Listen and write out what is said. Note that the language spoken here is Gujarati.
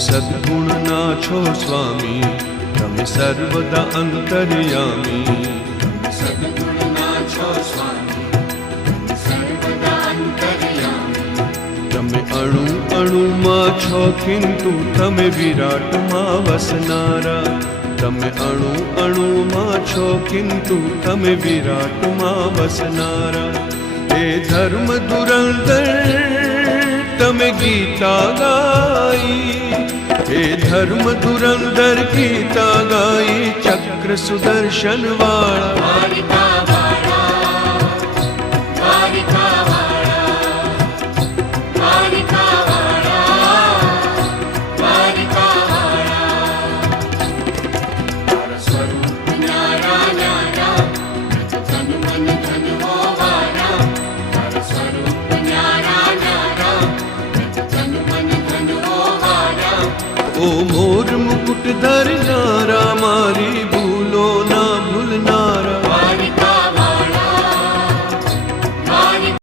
સદ્ગુણના છો સ્વામી, તમે સર્વદા અંતર્યામી. સદ્ગુણના છો સ્વામી, તમે સર્વદા અંતર્યામી. તમે અણુ અણુમાં છો કિંતુ તમે વિરાટમાં વસનારા. તમે અણુ અણુમાં છો કિંતુ તમે વિરાટમાં વસનારા. હે ધર્મ ધુરંધર તમે ગીતા ગાઈ. હે ધર્મ ધુરંધર ગીતા ગાઈ, ચક્ર સુદર્શન વાળા. દ્વારિકાવાળા, દ્વારિકાવાળા, દ્વારિકાવાળા, દ્વારિકાવાળા. તારા સ્વરૂપ ન્યારા ન્યારા, તન મન ધન હોવાના. તારા સ્વરૂપ ન્યારા ન્યારા, તન મન ધન હોવાના. ઓ મોર મુકુટ ધર